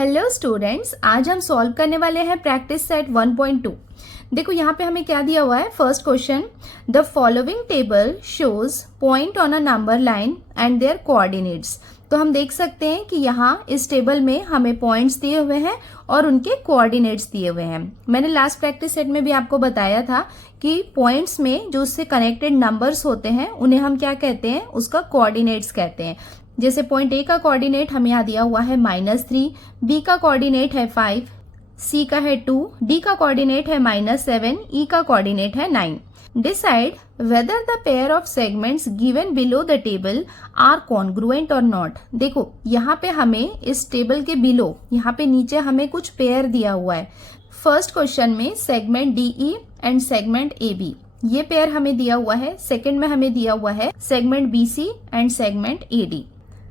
Hello students, आज हम solve करने वाले हैं प्रैक्टिस सेट 1.2। देखो यहाँ पे हमें क्या दिया हुआ है। First question, the following table shows point on a number line and their coordinates. तो हम देख सकते हैं कि यहाँ इस टेबल में हमें पॉइंट्स दिए हुए हैं और उनके कोऑर्डिनेट्स दिए हुए हैं। मैंने लास्ट प्रैक्टिस सेट में भी आपको बताया था कि पॉइंट्स में जो उससे कनेक्टेड नंबर्स होते हैं उन्हें हम क्या कहते हैं, उसका कोऑर्डिनेट्स कहते हैं। जैसे पॉइंट ए का कोऑर्डिनेट हमें यहाँ दिया हुआ है -3, बी का कोऑर्डिनेट है 5, सी का है 2, डी का कोऑर्डिनेट है -7, ई का कोऑर्डिनेट है 9। Decide whether the pair of segments given below the table are congruent और नॉट। देखो यहाँ पे हमें इस टेबल के बिलो, यहाँ पे नीचे हमें कुछ पेयर दिया हुआ है। फर्स्ट क्वेश्चन में segment DE and segment AB, ये पेयर हमें दिया हुआ है। सेकंड में हमें दिया हुआ है segment BC and segment AD.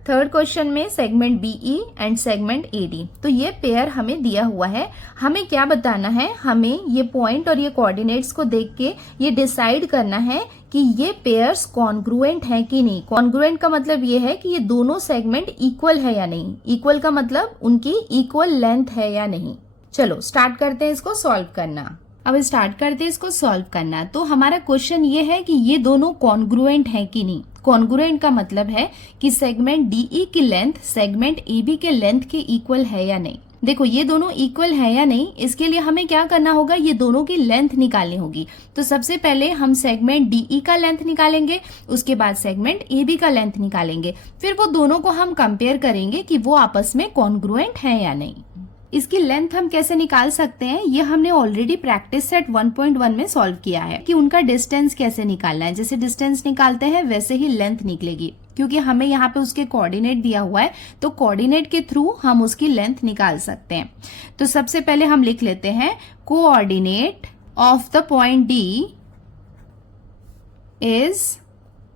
Third question में segment BE and segment AD. तो ये पेयर हमें दिया हुआ है। हमें क्या बताना है, हमें ये पॉइंट और ये कोऑर्डिनेट्स को देख के ये डिसाइड करना है कि ये पेयर्स कॉन्ग्रुएंट हैं कि नहीं। कॉन्ग्रुएंट का मतलब ये है कि ये दोनों सेगमेंट इक्वल है या नहीं। इक्वल का मतलब उनकी इक्वल लेंथ है या नहीं। चलो स्टार्ट करते हैं इसको सॉल्व करना। अब स्टार्ट करते हैं इसको सॉल्व करना। तो हमारा क्वेश्चन ये है कि ये दोनों कॉन्ग्रुएंट हैं कि नहीं। कॉन्ग्रुएंट का मतलब है कि सेगमेंट डीई की लेंथ सेगमेंट एबी के लेंथ के इक्वल है या नहीं। देखो ये दोनों इक्वल है या नहीं, इसके लिए हमें क्या करना होगा, ये दोनों की लेंथ निकालनी होगी। तो सबसे पहले हम सेगमेंट डीई का लेंथ निकालेंगे, उसके बाद सेगमेंट एबी का लेंथ निकालेंगे, फिर वो दोनों को हम कंपेयर करेंगे कि वो आपस में कॉन्ग्रुएंट है या नहीं। इसकी लेंथ हम कैसे निकाल सकते हैं, ये हमने ऑलरेडी प्रैक्टिस सेट 1.1 में सॉल्व किया है कि उनका डिस्टेंस कैसे निकालना है। जैसे डिस्टेंस निकालते हैं वैसे ही लेंथ निकलेगी, क्योंकि हमें यहाँ पे उसके कोऑर्डिनेट दिया हुआ है, तो कोऑर्डिनेट के थ्रू हम उसकी लेंथ निकाल सकते हैं। तो सबसे पहले हम लिख लेते हैं coordinate of the point D is,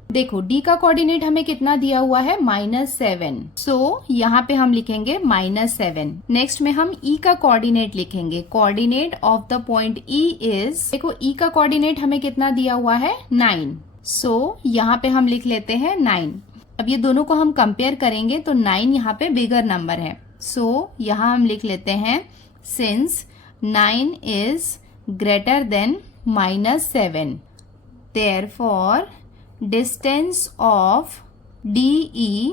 देखो डी का कोऑर्डिनेट हमें कितना दिया हुआ है, -7। सो यहाँ पे हम लिखेंगे -7। नेक्स्ट में हम ई का कोऑर्डिनेट लिखेंगे। Coordinate of the point E is, देखो ई का कोऑर्डिनेट हमें कितना दिया हुआ है, 9। सो यहाँ पे हम लिख लेते हैं 9। अब ये दोनों को हम कंपेयर करेंगे तो 9 यहाँ पे बिगर नंबर है। सो यहाँ हम लिख लेते हैं since 9 is greater than -7, therefore distance of DE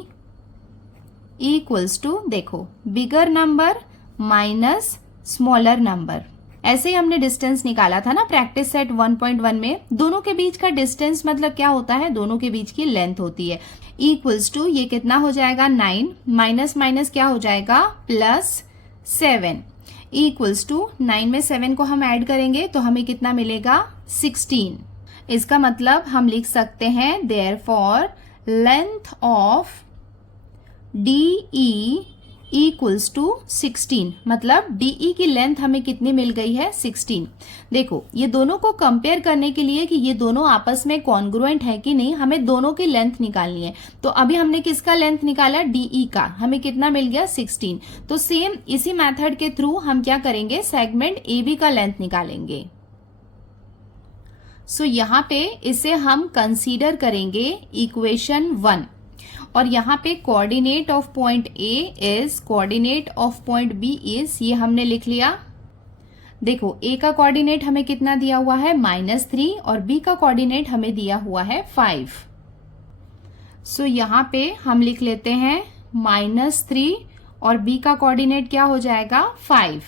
equals to, देखो bigger number minus smaller number. ऐसे ही हमने डिस्टेंस निकाला था ना प्रैक्टिस सेट 1.1 में। दोनों के बीच का डिस्टेंस मतलब क्या होता है, दोनों के बीच की लेंथ होती है। इक्वल्स टू, ये कितना हो जाएगा 9 माइनस माइनस क्या हो जाएगा +7 इक्वल्स टू 9 में 7 को हम ऐड करेंगे तो हमें कितना मिलेगा 16। इसका मतलब हम लिख सकते हैं therefore length of DE equals to 16, मतलब DE की लेंथ हमें कितनी मिल गई है, 16। देखो ये दोनों को कंपेयर करने के लिए कि ये दोनों आपस में कॉन्ग्रुएंट है कि नहीं, हमें दोनों की लेंथ निकालनी है। तो अभी हमने किसका लेंथ निकाला, DE का, हमें कितना मिल गया 16। तो सेम इसी मेथड के थ्रू हम क्या करेंगे, सेगमेंट AB का लेंथ निकालेंगे। सो यहाँ पे इसे हम कंसीडर करेंगे इक्वेशन 1, और यहाँ पे coordinate of point A is, coordinate of point B is, ये हमने लिख लिया। देखो A का कोऑर्डिनेट हमें कितना दिया हुआ है, -3, और B का कोऑर्डिनेट हमें दिया हुआ है 5। सो यहाँ पे हम लिख लेते हैं -3 और B का कोऑर्डिनेट क्या हो जाएगा 5।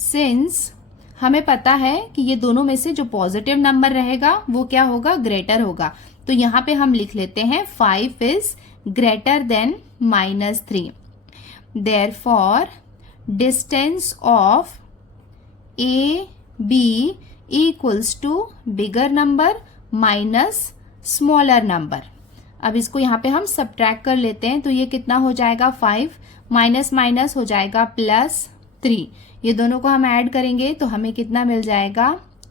सिंस हमें पता है कि ये दोनों में से जो पॉजिटिव नंबर रहेगा वो क्या होगा, ग्रेटर होगा, तो यहाँ पे हम लिख लेते हैं 5 is greater than -3, therefore distance of AB equals to bigger number minus smaller number. अब इसको यहाँ पे हम सब्ट्रैक्ट कर लेते हैं, तो ये कितना हो जाएगा 5 माइनस माइनस हो जाएगा +3। ये दोनों को हम ऐड करेंगे तो हमें कितना मिल जाएगा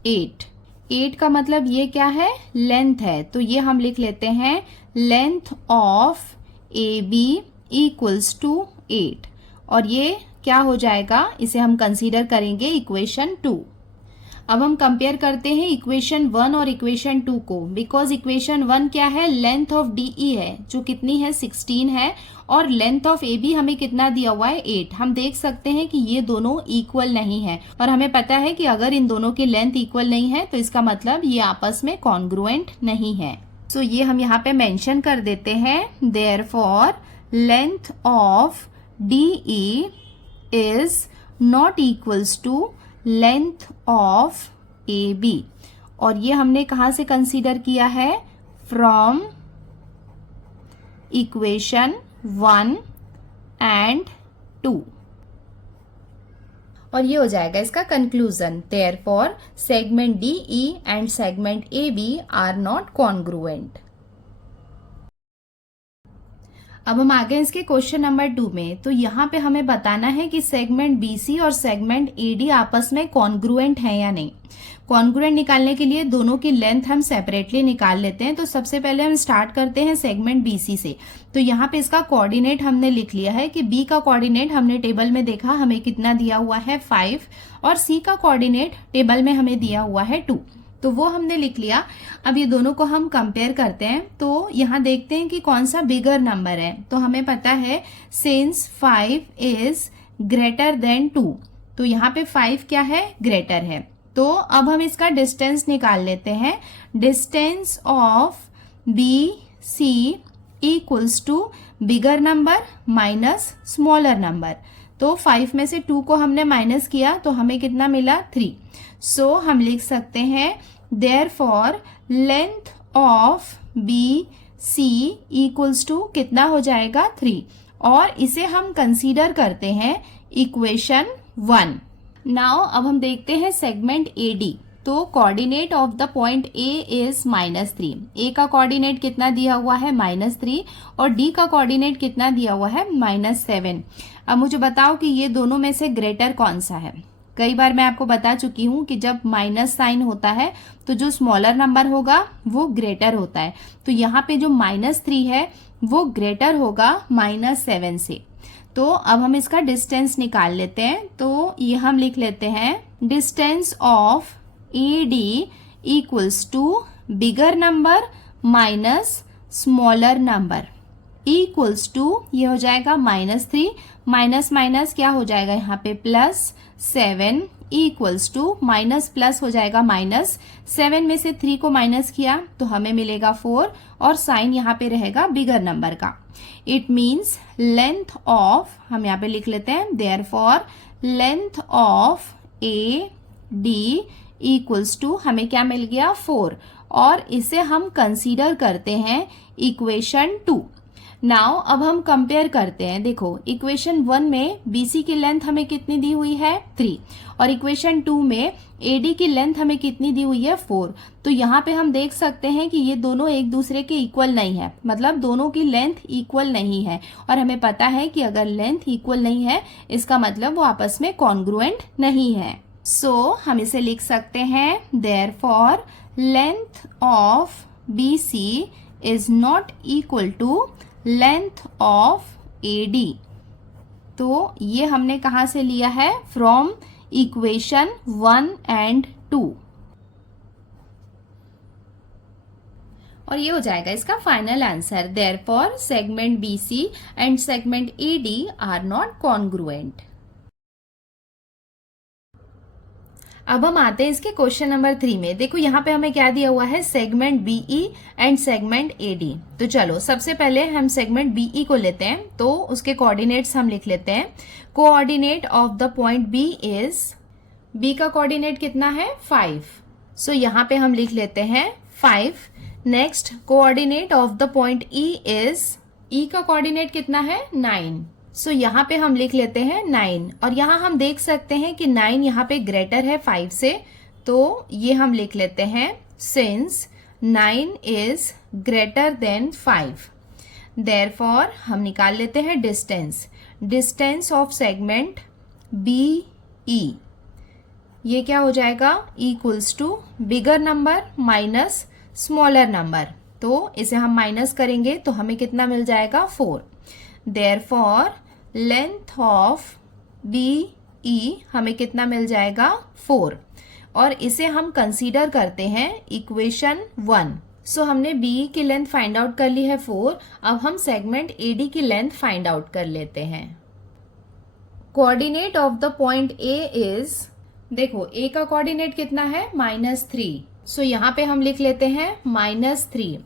8। 8 का मतलब ये क्या है, लेंथ है, तो ये हम लिख लेते हैं length of AB equals to 8, और ये क्या हो जाएगा, इसे हम कंसीडर करेंगे इक्वेशन 2। अब हम कंपेयर करते हैं इक्वेशन 1 और इक्वेशन 2 को, बिकॉज इक्वेशन 1 क्या है, लेंथ ऑफ डीई है जो कितनी है 16 है, और लेंथ ऑफ ए बी हमें कितना दिया हुआ है 8। हम देख सकते हैं कि ये दोनों इक्वल नहीं है, और हमें पता है कि अगर इन दोनों की लेंथ इक्वल नहीं है तो इसका मतलब ये आपस में कॉन्ग्रुएंट नहीं है। सो ये हम यहाँ पे मेंशन कर देते हैं, therefore length of DE is not equals to length of A B. और ये हमने कहाँ से कंसीडर किया है, फ्रॉम इक्वेशन 1 एंड 2। और ये हो जाएगा इसका conclusion, therefore segment DE and segment A B are not congruent. अब हम आगे इसके क्वेश्चन नंबर 2 में। तो यहाँ पे हमें बताना है कि सेगमेंट बीसी और सेगमेंट एडी आपस में कॉन्ग्रुएंट है या नहीं। कॉन्ग्रुएंट निकालने के लिए दोनों की लेंथ हम सेपरेटली निकाल लेते हैं। तो सबसे पहले हम स्टार्ट करते हैं सेगमेंट बीसी से। तो यहाँ पे इसका कोऑर्डिनेट हमने लिख लिया है कि बी का कोऑर्डिनेट हमने टेबल में देखा हमें कितना दिया हुआ है 5, और सी का कोऑर्डिनेट टेबल में हमें दिया हुआ है 2, तो वो हमने लिख लिया। अब ये दोनों को हम कंपेयर करते हैं, तो यहाँ देखते हैं कि कौन सा बिगर नंबर है। तो हमें पता है सिंस 5 इज ग्रेटर देन 2, तो यहाँ पे 5 क्या है, ग्रेटर है। तो अब हम इसका डिस्टेंस निकाल लेते हैं। Distance of B C equals to bigger number minus smaller number. तो 5 में से 2 को हमने माइनस किया तो हमें कितना मिला 3। सो हम लिख सकते हैं therefore length of B C equals to कितना हो जाएगा 3, और इसे हम कंसीडर करते हैं इक्वेशन 1। नाउ अब हम देखते हैं सेगमेंट एडी। तो coordinate of the point A is -3। ए का कोऑर्डिनेट कितना दिया हुआ है -3, और डी का कोऑर्डिनेट कितना दिया हुआ है -7। अब मुझे बताओ कि ये दोनों में से ग्रेटर कौन सा है। कई बार मैं आपको बता चुकी हूँ कि जब माइनस साइन होता है तो जो स्मॉलर नंबर होगा वो ग्रेटर होता है। तो यहाँ पे जो -3 है वो ग्रेटर होगा -7 से। तो अब हम इसका डिस्टेंस निकाल लेते हैं। तो ये हम लिख लेते हैं distance of A D equals to bigger number minus smaller number equals to, ये हो जाएगा -3 माइनस माइनस क्या हो जाएगा यहाँ पे +7 इक्वल्स टू माइनस प्लस हो जाएगा -7 में से 3 को माइनस किया तो हमें मिलेगा 4, और साइन यहाँ पे रहेगा बिगर नंबर का। इट मीन्स लेंथ ऑफ, हम यहाँ पे लिख लेते हैं therefore length of A D equals to, हमें क्या मिल गया 4, और इसे हम कंसीडर करते हैं इक्वेशन 2। नाउ अब हम कंपेयर करते हैं। देखो इक्वेशन 1 में बीसी की लेंथ हमें कितनी दी हुई है 3, और इक्वेशन 2 में एडी की लेंथ हमें कितनी दी हुई है 4। तो यहाँ पे हम देख सकते हैं कि ये दोनों एक दूसरे के इक्वल नहीं है, मतलब दोनों की लेंथ इक्वल नहीं है, और हमें पता है कि अगर लेंथ इक्वल नहीं है इसका मतलब वो आपस में कॉन्ग्रुएंट नहीं है। सो हम इसे लिख सकते हैं therefore length of B C is not equal to length of AD। तो ये हमने कहाँ से लिया है, फ्रॉम इक्वेशन 1 एंड 2। और ये हो जाएगा इसका final answer, therefore segment BC and segment AD are not congruent. अब हम आते हैं इसके क्वेश्चन नंबर 3 में। देखो यहाँ पे हमें क्या दिया हुआ है, segment BE and segment AD। तो चलो सबसे पहले हम सेगमेंट BE को लेते हैं, तो उसके कोऑर्डिनेट्स हम लिख लेते हैं। Coordinate of the point B is, B का कोऑर्डिनेट कितना है 5, सो यहाँ पे हम लिख लेते हैं 5। Next coordinate of the point E is, E का कोऑर्डिनेट कितना है 9, सो यहाँ पे हम लिख लेते हैं 9, और यहाँ हम देख सकते हैं कि 9 यहाँ पे ग्रेटर है 5 से, तो ये हम लिख लेते हैं since 9 is greater than 5। Therefore हम निकाल लेते हैं distance, distance of segment BE, ये क्या हो जाएगा equals to bigger number minus smaller number. तो इसे हम माइनस करेंगे तो हमें कितना मिल जाएगा 4। देयरफॉर लेंथ ऑफ BE हमें कितना मिल जाएगा 4, और इसे हम कंसीडर करते हैं इक्वेशन 1। सो हमने BE की लेंथ फाइंड आउट कर ली है 4। अब हम सेगमेंट AD की लेंथ फाइंड आउट कर लेते हैं। Coordinate of the point A is, देखो A का कोऑर्डिनेट कितना है -3, सो यहाँ पे हम लिख लेते हैं -3।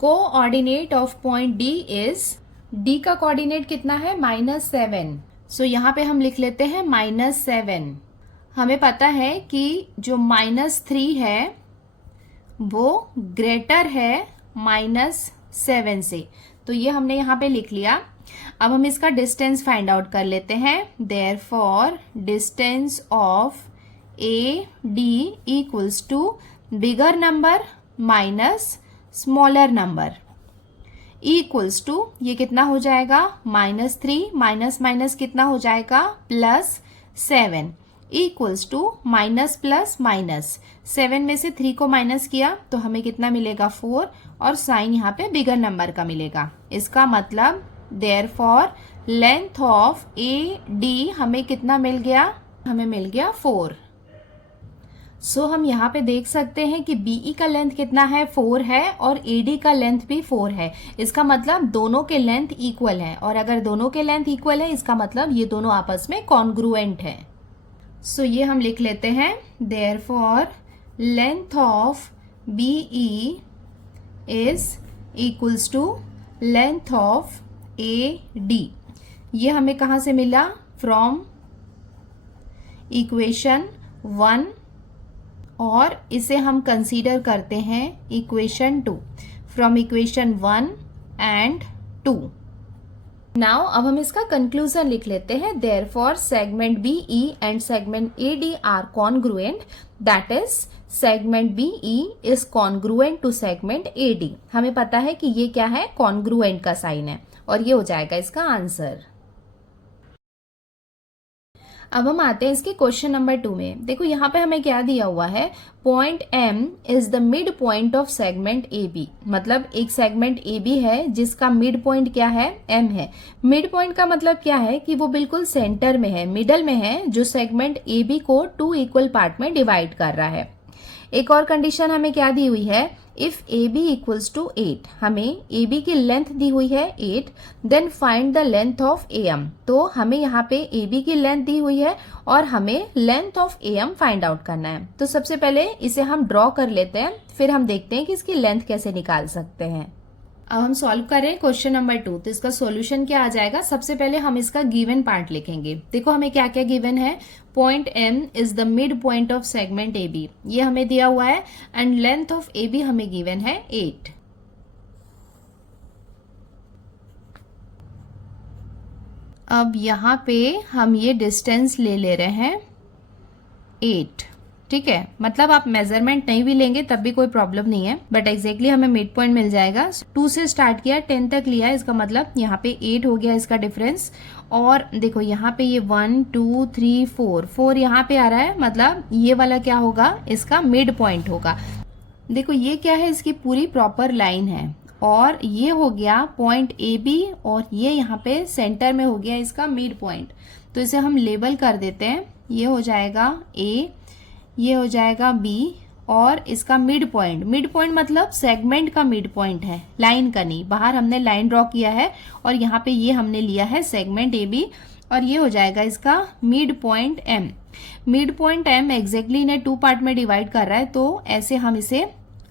Coordinate of point D is, D का कोऑर्डिनेट कितना है -7, सो यहाँ पे हम लिख लेते हैं -7। हमें पता है कि जो -3 है वो ग्रेटर है -7 से, तो ये हमने यहाँ पे लिख लिया। अब हम इसका डिस्टेंस फाइंड आउट कर लेते हैं। Therefore distance of AD equals to bigger number minus smaller number equals to, ये कितना हो जाएगा -3 माइनस माइनस कितना हो जाएगा +7 equals to minus plus minus. 7 में से 3 को माइनस किया तो हमें कितना मिलेगा 4, और साइन यहाँ पे बिगर नंबर का मिलेगा। इसका मतलब देयरफॉर लेंथ ऑफ AD हमें कितना मिल गया, हमें मिल गया 4। सो हम यहाँ पे देख सकते हैं कि BE का लेंथ कितना है 4 है, और AD का लेंथ भी 4 है। इसका मतलब दोनों के लेंथ इक्वल है, और अगर दोनों के लेंथ इक्वल है इसका मतलब ये दोनों आपस में कॉन्ग्रुएंट है। सो ये हम लिख लेते हैं, therefore length of BE is equals to length of AD। ये हमें कहाँ से मिला, फ्रॉम इक्वेशन 1, और इसे हम कंसीडर करते हैं equation 2, from equation 1 and 2। Now अब हम इसका कंक्लूजन लिख लेते हैं। Therefore segment BE and segment AD are congruent, that is segment BE is congruent to segment AD। हमें पता है कि ये क्या है, कॉन्ग्रुएंट का साइन है, और ये हो जाएगा इसका आंसर। अब हम आते हैं इसके क्वेश्चन नंबर 2 में। देखो यहाँ पे हमें क्या दिया हुआ है, point M is the mid point of segment AB। मतलब एक सेगमेंट AB है जिसका मिड पॉइंट क्या है, M है। मिड पॉइंट का मतलब क्या है कि वो बिल्कुल सेंटर में है, मिडल में है, जो सेगमेंट AB को 2 इक्वल पार्ट में डिवाइड कर रहा है। एक और कंडीशन हमें क्या दी हुई है, इफ AB इक्वल्स टू 8, हमें AB की लेंथ दी हुई है 8, then find the length of AM। तो हमें यहाँ पे AB की लेंथ दी हुई है और हमें length of AM find out करना है। तो सबसे पहले इसे हम ड्रॉ कर लेते हैं, फिर हम देखते हैं कि इसकी लेंथ कैसे निकाल सकते हैं। अब हम सॉल्व कर रहे हैं क्वेश्चन नंबर 2। तो इसका सॉल्यूशन क्या आ जाएगा, सबसे पहले हम इसका गिवन पार्ट लिखेंगे। देखो हमें क्या क्या गिवन है, point M is the mid point of segment AB, ये हमें दिया हुआ है, एंड लेंथ ऑफ AB हमें गिवन है 8। अब यहाँ पे हम ये डिस्टेंस ले रहे हैं 8, ठीक है। मतलब आप मेजरमेंट नहीं भी लेंगे तब भी कोई प्रॉब्लम नहीं है, बट एग्जैक्टली हमें मिड पॉइंट मिल जाएगा। 2 से स्टार्ट किया, 10 तक लिया, इसका मतलब यहाँ पे 8 हो गया इसका डिफरेंस। और देखो यहाँ पे ये 1 2 3 4 यहाँ पे आ रहा है, मतलब ये वाला क्या होगा, इसका मिड पॉइंट होगा। देखो ये क्या है, इसकी पूरी प्रॉपर लाइन है, और ये हो गया पॉइंट AB, और ये यहाँ पे सेंटर में हो गया इसका मिड पॉइंट। तो इसे हम लेबल कर देते हैं, ये हो जाएगा A, ये हो जाएगा B, और इसका मिड पॉइंट मतलब सेगमेंट का मिड पॉइंट है, लाइन का नहीं। बाहर हमने लाइन ड्रॉ किया है, और यहाँ पे ये हमने लिया है सेगमेंट AB, और ये हो जाएगा इसका mid point M। Mid point M exactly इन्हें 2 पार्ट में डिवाइड कर रहा है, तो ऐसे हम इसे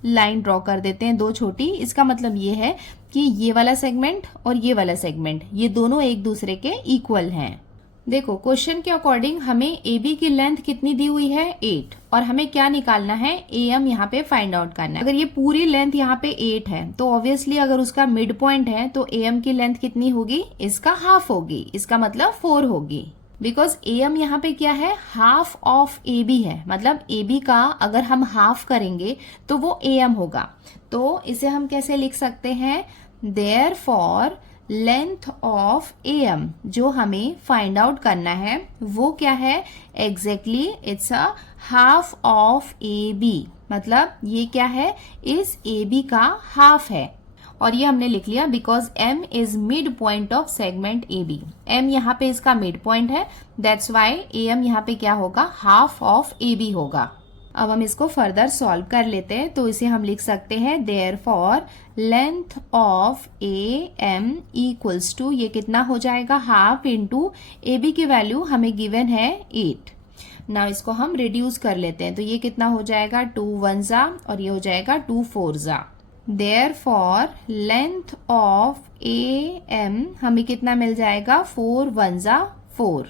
लाइन ड्रॉ कर देते हैं 2 छोटी। इसका मतलब ये है कि ये वाला सेगमेंट और ये वाला सेगमेंट, ये दोनों एक दूसरे के इक्वल हैं। देखो क्वेश्चन के अकॉर्डिंग हमें AB की लेंथ कितनी दी हुई है 8, और हमें क्या निकालना है, AM यहाँ पे फाइंड आउट करना है। अगर ये पूरी लेंथ यहाँ पे 8 है, तो ऑब्वियसली अगर उसका मिड पॉइंट है तो AM की लेंथ कितनी होगी, इसका हाफ होगी, इसका मतलब 4 होगी। बिकॉज AM यहाँ पे क्या है, हाफ ऑफ AB है, मतलब AB का अगर हम हाफ करेंगे तो वो AM होगा। तो इसे हम कैसे लिख सकते हैं, देयरफॉर लेंथ ऑफ AM जो हमें फाइंड आउट करना है वो क्या है, exactly it's a half of AB। मतलब ये क्या है, इस AB का हाफ है, और ये हमने लिख लिया because M is mid point of segment AB। M यहाँ पे इसका मिड पॉइंट है, दैट्स वाई AM यहाँ पे क्या होगा, हाफ ऑफ AB होगा। अब हम इसको फर्दर सॉल्व कर लेते हैं। तो इसे हम लिख सकते हैं therefore length of A M equals to, ये कितना हो जाएगा, हाफ इंटू ए बी की वैल्यू हमें गिवन है 8। ना इसको हम रिड्यूस कर लेते हैं, तो ये कितना हो जाएगा 2 1 जा और ये हो जाएगा 2 4 जा। Therefore length of A M हमें कितना मिल जाएगा 4 1 जा 4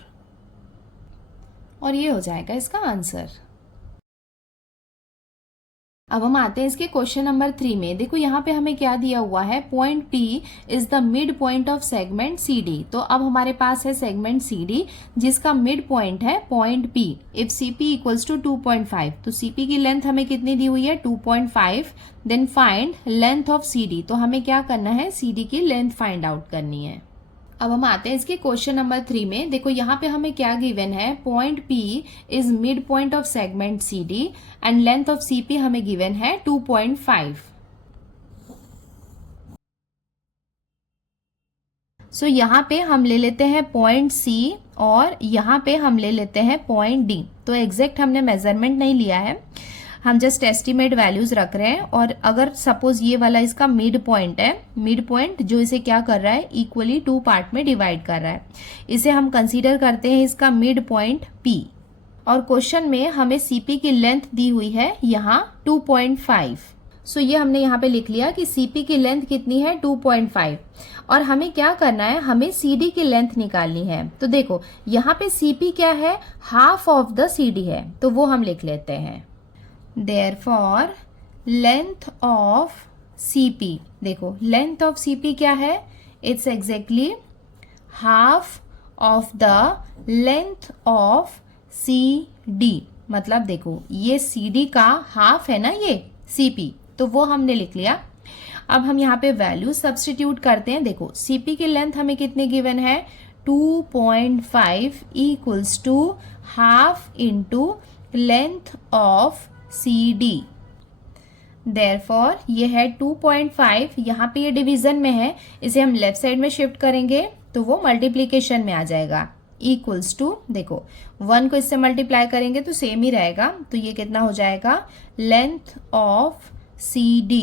और ये हो जाएगा इसका आंसर। अब हम आते हैं इसके क्वेश्चन नंबर 3 में। देखो यहाँ पे हमें क्या दिया हुआ है, point P is the mid point of segment CD। तो अब हमारे पास है सेगमेंट CD जिसका मिड पॉइंट है point P। If CP equals to 2.5, तो CP की लेंथ हमें कितनी दी हुई है 2.5। Then find length of CD, तो हमें क्या करना है, CD की लेंथ फाइंड आउट करनी है। अब हम आते हैं इसके क्वेश्चन नंबर 3 में। देखो यहाँ पे हमें क्या गिवन है, point P is mid point of segment CD and length of CP हमें गिवन है 2.5। सो यहाँ पे हम ले लेते हैं पॉइंट C और यहाँ पे हम ले लेते हैं पॉइंट D। तो एग्जैक्ट हमने मेजरमेंट नहीं लिया है, हम जस्ट एस्टिमेट वैल्यूज रख रहे हैं। और अगर सपोज ये वाला इसका मिड पॉइंट है, मिड पॉइंट जो इसे क्या कर रहा है, इक्वली 2 पार्ट में डिवाइड कर रहा है, इसे हम कंसीडर करते हैं इसका मिड पॉइंट P। और क्वेश्चन में हमें CP की लेंथ दी हुई है यहाँ 2.5। सो ये हमने यहाँ पे लिख लिया कि CP की लेंथ कितनी है 2.5 और हमें क्या करना है, हमें CD की लेंथ निकालनी है। तो देखो यहाँ पे CP क्या है, हाफ ऑफ द CD है, तो वो हम लिख लेते हैं। Therefore length of CP, देखो लेंथ ऑफ CP क्या है, it's exactly half of the length of CD। मतलब देखो ये CD का हाफ है ना ये CP, तो वो हमने लिख लिया। अब हम यहाँ पे वैल्यू सब्स्टिट्यूट करते हैं। देखो CP की लेंथ हमें कितनी गिवन है 2.5 equals to half into length of CD। Therefore ये है 2.5, यहाँ पे ये डिवीजन में है, इसे हम लेफ्ट साइड में शिफ्ट करेंगे तो वो मल्टीप्लीकेशन में आ जाएगा, इक्वल्स टू, देखो 1 को इससे मल्टीप्लाई करेंगे तो सेम ही रहेगा, तो ये कितना हो जाएगा लेंथ ऑफ CD।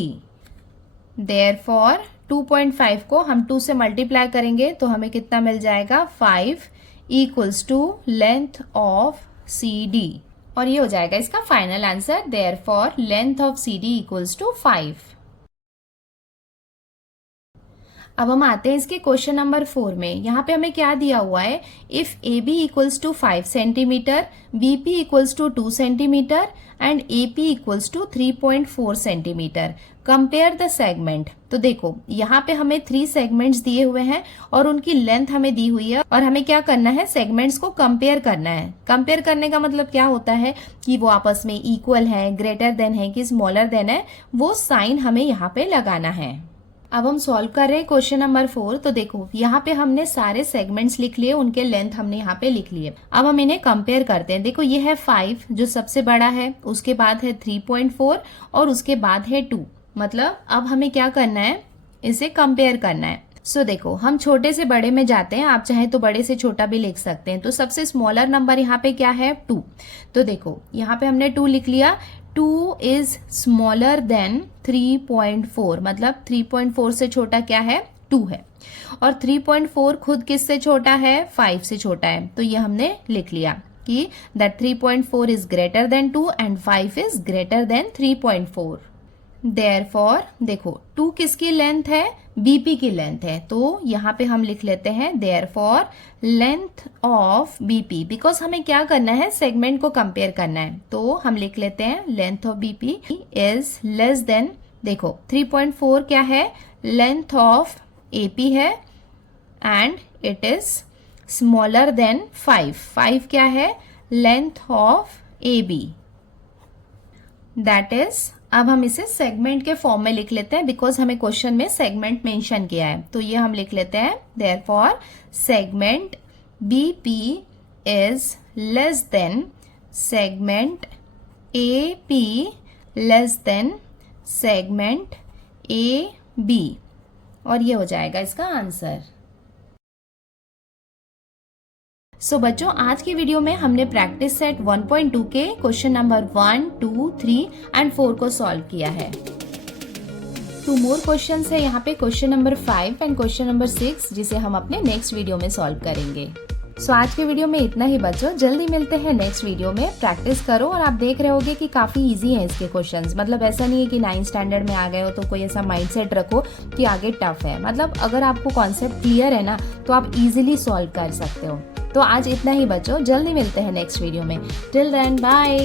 Therefore 2.5 को हम 2 से मल्टीप्लाई करेंगे तो हमें कितना मिल जाएगा 5 equals to length of CD और ये हो जाएगा इसका final answer. Therefore length of CD equals to 5। अब हम आते हैं इसके क्वेश्चन नंबर 4 में। यहाँ पे हमें क्या दिया हुआ है, if AB equals to 5 centimetre, BP equals to 2 centimetre and AP equals to 3.4 centimetre, compare the segment. तो देखो यहाँ पे हमें 3 सेगमेंट्स दिए हुए हैं और उनकी लेंथ हमें दी हुई है और हमें क्या करना है, सेगमेंट्स को कंपेयर करना है। कंपेयर करने का मतलब क्या होता है कि वो आपस में इक्वल है, ग्रेटर देन है कि स्मॉलर देन है, वो साइन हमें यहाँ पे लगाना है। अब हम सॉल्व कर रहे हैं क्वेश्चन नंबर 4। तो देखो यहाँ पे हमने सारे सेगमेंट्स लिख लिए, उनके लेंथ हमने यहाँ पे लिख लिए। अब हम इन्हें कंपेयर करते हैं। देखो ये है 5 जो सबसे बड़ा है, उसके बाद है 3.4 और उसके बाद है 2। मतलब अब हमें क्या करना है, इसे कंपेयर करना है। सो देखो हम छोटे से बड़े में जाते हैं, आप चाहे तो बड़े से छोटा भी लिख सकते हैं। तो सबसे स्मॉलर नंबर यहाँ पे क्या है 2। तो देखो यहाँ पे हमने 2 लिख लिया। 2 इज स्मॉलर देन 3.4, मतलब 3.4 से छोटा क्या है 2 है और 3.4 खुद किससे छोटा है 5 से छोटा है। तो ये हमने लिख लिया कि that 3.4 is greater then 2 and 5 is greater then 3.4। Therefore देखो 2 किसकी लेंथ है, BP की लेंथ है, तो यहाँ पे हम लिख लेते हैं therefore length of BP, because हमें क्या करना है, सेगमेंट को कंपेयर करना है। तो हम लिख लेते हैं length of BP is less than, देखो 3.4 क्या है, लेंथ ऑफ AP है and it is smaller than 5। 5 क्या है, length of AB, that is, अब हम इसे सेगमेंट के फॉर्म में लिख लेते हैं बिकॉज हमें क्वेश्चन में सेगमेंट मेंशन किया है। तो ये हम लिख लेते हैं therefore segment BP is less than segment AP less than segment AB और ये हो जाएगा इसका आंसर। सो बच्चों, आज की वीडियो में हमने प्रैक्टिस सेट 1.2 के क्वेश्चन नंबर 1, 2, 3 एंड 4 को सॉल्व किया है। 2 मोर क्वेश्चंस है यहाँ पे, question number 5 and question number 6, जिसे हम अपने नेक्स्ट वीडियो में सॉल्व करेंगे। सो आज के वीडियो में इतना ही बच्चों, जल्दी मिलते हैं नेक्स्ट वीडियो में। प्रैक्टिस करो और आप देख रहे होगे कि काफ़ी इजी है इसके क्वेश्चंस। मतलब ऐसा नहीं है कि 9th स्टैंडर्ड में आ गए हो तो कोई ऐसा माइंडसेट रखो कि आगे टफ है। मतलब अगर आपको कॉन्सेप्ट क्लियर है ना, तो आप इजीली सॉल्व कर सकते हो। तो आज इतना ही बच्चों, जल्दी मिलते हैं नेक्स्ट वीडियो में। Till then bye.